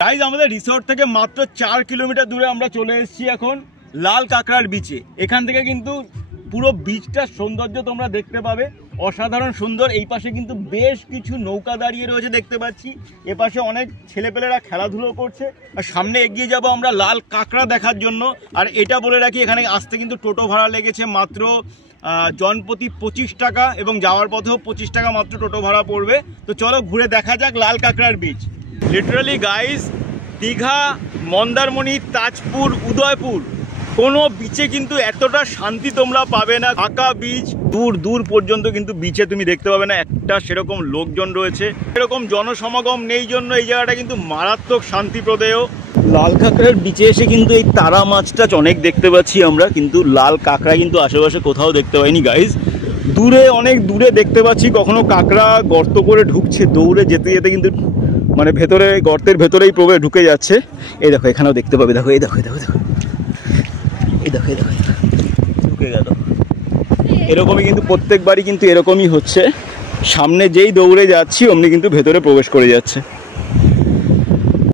Guys আমাদের resort থেকে মাত্র 4 কিলোমিটার দূরে আমরা চলে এসেছি এখন লাল কাঁকড়ার বিচে। এখান থেকে কিন্তু পুরো বিচটার সৌন্দর্য তোমরা দেখতে পাবে, অসাধারণ সুন্দর। এই পাশে কিন্তু বেশ কিছু নৌকা দাঁড়িয়ে রয়েছে দেখতে পাচ্ছি, এপাশে অনেক ছেলেপেলেরা খেলাধুলো করছে। আর সামনে এগিয়ে যাব আমরা লাল কাঁকড়া দেখার জন্য। আর এটা বলে রাখি, এখানে আসতে কিন্তু টোটো ভাড়া লেগেছে মাত্র জনপ্রতি 25 টাকা, এবং যাওয়ার পথেও 25 টাকা মাত্র টোটো ভাড়া পড়বে। তো চলো ঘুরে দেখা যাক লাল কাঁকড়ার beach. Literally guys, Digha, Mandarmani, Tajpur, Udaipur কোনো বিচে কিন্তু এতটা শান্তি তোমরা পাবে না। ফাঁকা বিচ, দূর দূর পর্যন্ত কিন্তু বিচে তুমি দেখতে পাবে না একটা সেরকম লোকজন রয়েছে, সেরকম জনসমাগম নেই জন্য এই জায়গাটা কিন্তু মারাত্মক শান্তিপ্রদেয়। লাল কাঁকড়ার বিচে এসে কিন্তু এই তারা মাছটা অনেক দেখতে পাচ্ছি আমরা, কিন্তু লাল কাঁকড়া কিন্তু আশেপাশে কোথাও দেখতে পাইনি গাইজ। দূরে, অনেক দূরে দেখতে পাচ্ছি কখনো কাঁকড়া গর্ত করে ঢুকছে, দৌড়ে যেতে যেতে কিন্তু মানে ভেতরে, গর্তের ভেতরেই ঢুকে যাচ্ছে। এই দেখো, এখানেও দেখতে পাবে, দেখো এই দেখো, এই দেখো, এই দেখো, এই দেখো, ঢুকে গেল। এরকমই কিন্তু প্রত্যেকবারই কিন্তু এরকমই হচ্ছে, সামনে যেই দৌড়ে যাচ্ছি অমনি কিন্তু ভেতরে প্রবেশ করে যাচ্ছে।